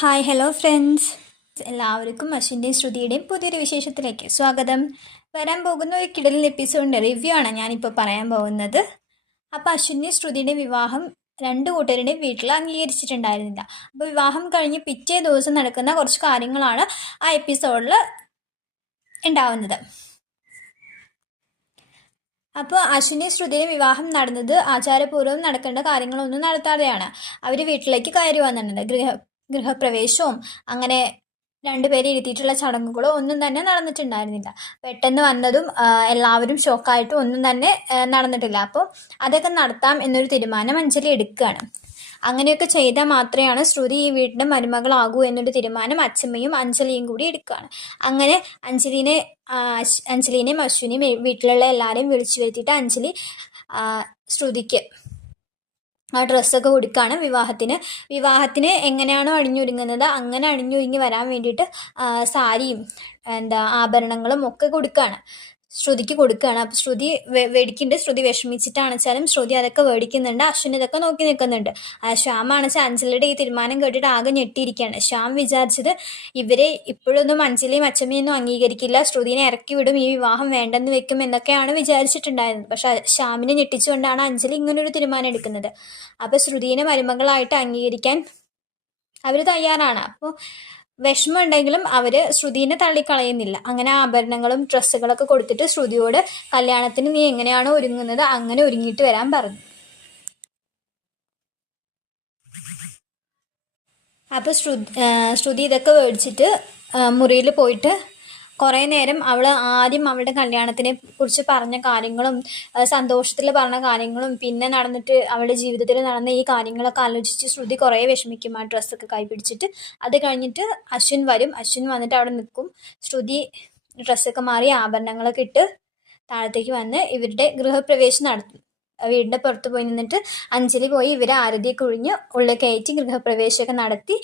Hi hello friends, എല്ലാവർക്കും അശ്വിൻ്റെയും ശ്രുതിയുടെയും പുതിയൊരു വിശേഷത്തിലേക്ക് സ്വാഗതം. വരാൻ പോകുന്ന ഒരു കിടലൻ എപ്പിസോഡിൻ്റെ റിവ്യൂ ആണ് ഞാനിപ്പോൾ പറയാൻ പോകുന്നത്. അപ്പോൾ അശ്വിൻ്റെയും ശ്രുതിയുടെയും വിവാഹം രണ്ട് കൂട്ടരുടെയും വീട്ടിൽ അംഗീകരിച്ചിട്ടുണ്ടായിരുന്നില്ല. അപ്പോൾ വിവാഹം കഴിഞ്ഞ് പിറ്റേ ദിവസം നടക്കുന്ന കുറച്ച് കാര്യങ്ങളാണ് ആ എപ്പിസോഡിൽ ഉണ്ടാവുന്നത്. അപ്പോൾ അശ്വിൻ്റെയും ശ്രുതിയുടെയും വിവാഹം നടന്നത് ആചാരപൂർവ്വം നടക്കേണ്ട കാര്യങ്ങളൊന്നും നടത്താതെയാണ്. അവർ വീട്ടിലേക്ക് കയറി വന്നിട്ടുണ്ട്. ഗൃഹപ്രവേശവും അങ്ങനെ രണ്ടുപേരെ ഇരുത്തിയിട്ടുള്ള ചടങ്ങുകളോ ഒന്നും തന്നെ നടന്നിട്ടുണ്ടായിരുന്നില്ല. പെട്ടെന്ന് വന്നതും എല്ലാവരും ഷോക്കായിട്ട് ഒന്നും തന്നെ നടന്നിട്ടില്ല. അപ്പോൾ അതൊക്കെ നടത്താം എന്നൊരു തീരുമാനം അഞ്ജലി എടുക്കുകയാണ്. അങ്ങനെയൊക്കെ ചെയ്താൽ മാത്രമാണ് ശ്രുതി ഈ വീടിൻ്റെ മരുമകളാകൂ എന്നൊരു തീരുമാനം അച്ഛമ്മയും അഞ്ജലിയും കൂടി എടുക്കുകയാണ്. അങ്ങനെ അഞ്ജലിനെയും അശ്വിനെയും വീട്ടിലുള്ള എല്ലാവരെയും വിളിച്ചു വരുത്തിയിട്ട് അഞ്ജലി ശ്രുതിക്ക് ആ ഡ്രസ്സൊക്കെ കൊടുക്കുകയാണ്. വിവാഹത്തിന് എങ്ങനെയാണോ അണിഞ്ഞൊരുങ്ങുന്നത് അങ്ങനെ അണിഞ്ഞൊരുങ്ങി വരാൻ വേണ്ടിയിട്ട് സാരിയും ആഭരണങ്ങളും ഒക്കെ ശ്രുതിക്ക് കൊടുക്കുകയാണ്. അപ്പോൾ ശ്രുതി മേടിക്കുന്നുണ്ട്. ശ്രുതി വിഷമിച്ചിട്ടാണ് വെച്ചാലും ശ്രുതി അതൊക്കെ മേടിക്കുന്നുണ്ട്. അശ്വിൻ ഇതൊക്കെ നോക്കി നിൽക്കുന്നുണ്ട്. ശ്യാമാണെച്ചാൽ അഞ്ജലിയുടെ ഈ തീരുമാനം കേട്ടിട്ട് ആകെ ഞെട്ടിയിരിക്കുകയാണ്. ശ്യാം വിചാരിച്ചത് ഇവരെ ഇപ്പോഴൊന്നും അഞ്ജലിയും അച്ഛമ്മയൊന്നും അംഗീകരിക്കില്ല, ശ്രുതിനെ ഇറക്കി വിടും, ഈ വിവാഹം വേണ്ടെന്ന് വെക്കും എന്നൊക്കെയാണ് വിചാരിച്ചിട്ടുണ്ടായിരുന്നത്. പക്ഷെ ശ്യാമിനെ ഞെട്ടിച്ചുകൊണ്ടാണ് അഞ്ജലി ഇങ്ങനൊരു തീരുമാനം എടുക്കുന്നത്. അപ്പോൾ ശ്രുതിനെ മരുമകളായിട്ട് അംഗീകരിക്കാൻ അവർ തയ്യാറാണ്. അപ്പോൾ വിഷമം ഉണ്ടെങ്കിലും അവർ ശ്രുതിനെ തള്ളിക്കളയുന്നില്ല. അങ്ങനെ ആഭരണങ്ങളും ഡ്രസ്സുകളൊക്കെ കൊടുത്തിട്ട് ശ്രുതിയോട് കല്യാണത്തിന് നീ എങ്ങനെയാണോ ഒരുങ്ങുന്നത് അങ്ങനെ ഒരുങ്ങിയിട്ട് വരാൻ പറഞ്ഞു. അപ്പോൾ ശ്രുതി ഇതൊക്കെ മേടിച്ചിട്ട് മുറിയിൽ പോയിട്ട് കുറേ നേരം ആദ്യം അവളുടെ കല്യാണത്തിനെ കുറിച്ച് പറഞ്ഞ കാര്യങ്ങളും സന്തോഷത്തിൽ പറഞ്ഞ കാര്യങ്ങളും പിന്നെ അവളുടെ ജീവിതത്തിൽ നടന്ന ഈ കാര്യങ്ങളൊക്കെ ആലോചിച്ച് ശ്രുതി കുറേ വിഷമിക്കും. ആ ഡ്രസ്സൊക്കെ കൈ പിടിച്ചിട്ട് അത് കഴിഞ്ഞിട്ട് അശ്വിൻ വരും. അശ്വിൻ വന്നിട്ട് അവിടെ നിൽക്കും. ശ്രുതി ഡ്രസ്സൊക്കെ മാറി ആഭരണങ്ങളൊക്കെ ഇട്ട് താഴത്തേക്ക് വന്ന് ഇവരുടെ ഗൃഹപ്രവേശം നടത്തും. വീടിൻ്റെ പുറത്ത് പോയി നിന്നിട്ട് അഞ്ജലി പോയി ഇവരെ ആരതിയൊക്കെ ഒഴിഞ്ഞ് ഉള്ളിൽ കയറ്റി ഗൃഹപ്രവേശമൊക്കെ നടത്തി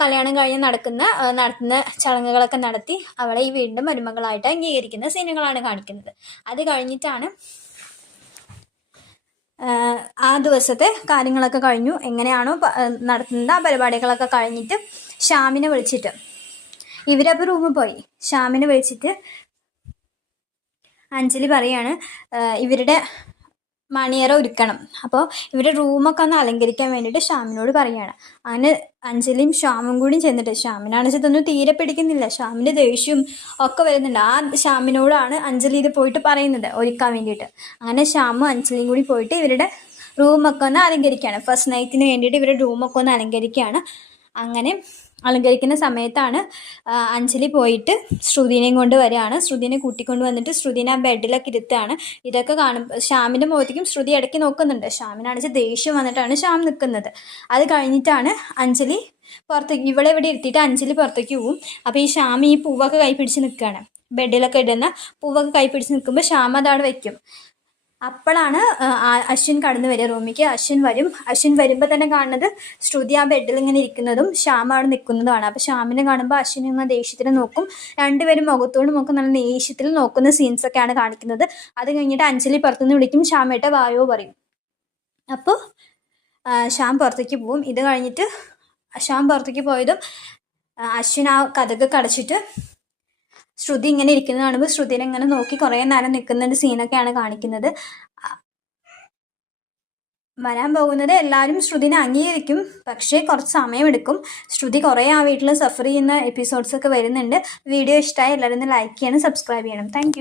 കല്യാണം കഴിഞ്ഞ് നടത്തുന്ന ചടങ്ങുകളൊക്കെ നടത്തി അവളെ ഈ വീടിൻ്റെ മരുമകളായിട്ട് അംഗീകരിക്കുന്ന സീനുകളാണ് കാണിക്കുന്നത്. അത് കഴിഞ്ഞിട്ടാണ് ആ ദിവസത്തെ കാര്യങ്ങളൊക്കെ കഴിഞ്ഞു. എങ്ങനെയാണോ നടത്തുന്നത് ആ പരിപാടികളൊക്കെ കഴിഞ്ഞിട്ട് ശ്യാമിനെ വിളിച്ചിട്ട് ഇവരപ്പോൾ റൂമിൽ പോയി. ശ്യാമിനെ വിളിച്ചിട്ട് അഞ്ജലി പറയാണ് ഇവരുടെ മണിയറ ഒരുക്കണം. അപ്പോൾ ഇവരുടെ റൂമൊക്കെ ഒന്ന് അലങ്കരിക്കാൻ വേണ്ടിയിട്ട് ശ്യാമിനോട് പറയുകയാണ്. അങ്ങനെ അഞ്ജലിയും ശ്യാമും കൂടി ചെന്നിട്ട് ശ്യാമിനാണെന്ന് ഇതൊന്നും തീരെ പിടിക്കുന്നില്ല. ശ്യാമിൻ്റെ ദേഷ്യവും ഒക്കെ വരുന്നുണ്ട്. ആ ശ്യാമിനോടാണ് അഞ്ജലി ഇത് പോയിട്ട് പറയുന്നത് ഒരുക്കാൻ വേണ്ടിയിട്ട്. അങ്ങനെ ശ്യാമും അഞ്ജലിയും കൂടി പോയിട്ട് ഇവരുടെ റൂമൊക്കെ ഒന്ന് അലങ്കരിക്കുകയാണ്. ഫസ്റ്റ് നൈറ്റിന് വേണ്ടിയിട്ട് ഇവരുടെ റൂമൊക്കെ ഒന്ന് അലങ്കരിക്കുകയാണ്. അങ്ങനെ അലങ്കരിക്കുന്ന സമയത്താണ് അഞ്ജലി പോയിട്ട് ശ്രുതിനെയും കൊണ്ട് വരികയാണ്. ശ്രുതിനെ കൂട്ടിക്കൊണ്ട് വന്നിട്ട് ശ്രുതിനെ ആ ബെഡിലൊക്കെ ഇരുത്തുകയാണ്. ഇതൊക്കെ കാണുമ്പോൾ ശ്യാമിൻ്റെ മുഖത്തേക്കും ശ്രുതി ഇടയ്ക്ക് നോക്കുന്നുണ്ട്. ശ്യാമിനാണെന്ന് ദേഷ്യം വന്നിട്ടാണ് ശ്യാം നിൽക്കുന്നത്. അത് കഴിഞ്ഞിട്ടാണ് അഞ്ജലി പുറത്തേക്ക് ഇവിടെ ഇരുത്തിയിട്ട് അഞ്ജലി പുറത്തേക്ക് പോവും. അപ്പോൾ ഈ ശ്യാം ഈ പൂവൊക്കെ കൈ പിടിച്ച് നിൽക്കുകയാണ്. ബെഡിലൊക്കെ ഇടുന്ന പൂവൊക്കെ കൈ പിടിച്ച് നിൽക്കുമ്പോൾ ശ്യാം അതവിടെ വയ്ക്കും. അപ്പോഴാണ് അശ്വിൻ കടന്നു വരിക റൂമിലേക്ക്. അശ്വിൻ വരുമ്പോൾ തന്നെ കാണുന്നത് ശ്രുതി ആ ബെഡിൽ ഇങ്ങനെ ഇരിക്കുന്നതും ശ്യാം അവിടെ നിൽക്കുന്നതുമാണ്. അപ്പോൾ ശ്യാമിനെ കാണുമ്പോൾ അശ്വിൻ ഇങ്ങനെ ദേഷ്യത്തിൽ നോക്കും. രണ്ടുപേരും മുഖത്തോട് മുഖം നല്ല ദേഷ്യത്തിൽ നോക്കുന്ന സീൻസൊക്കെയാണ് കാണിക്കുന്നത്. അത് കഴിഞ്ഞിട്ട് അഞ്ജലി പുറത്തുനിന്ന് വിളിക്കും, ശ്യാമേട്ട വായോ പറയും. അപ്പോൾ ശ്യാം പുറത്തേക്ക് പോവും. ഇത് കഴിഞ്ഞിട്ട് ശ്യാം പുറത്തേക്ക് പോയതും അശ്വിൻ ആ കഥകൊക്കെ അടച്ചിട്ട് ശ്രുതി ഇങ്ങനെ ഇരിക്കുന്നത് കാണുമ്പോൾ ശ്രുതിനെ ഇങ്ങനെ നോക്കി കുറേ നേരം നിൽക്കുന്ന സീനൊക്കെയാണ് കാണിക്കുന്നത്. വരാൻ പോകുന്നത് എല്ലാവരും ശ്രുതിനെ അംഗീകരിക്കും, പക്ഷേ കുറച്ച് സമയമെടുക്കും. ശ്രുതി കുറേ ആ വീട്ടിൽ സഫർ ചെയ്യുന്ന എപ്പിസോഡ്സൊക്കെ വരുന്നുണ്ട്. വീഡിയോ ഇഷ്ടമായി എല്ലാവരും ഒന്ന് ലൈക്ക് ചെയ്യണം, സബ്സ്ക്രൈബ് ചെയ്യണം. താങ്ക്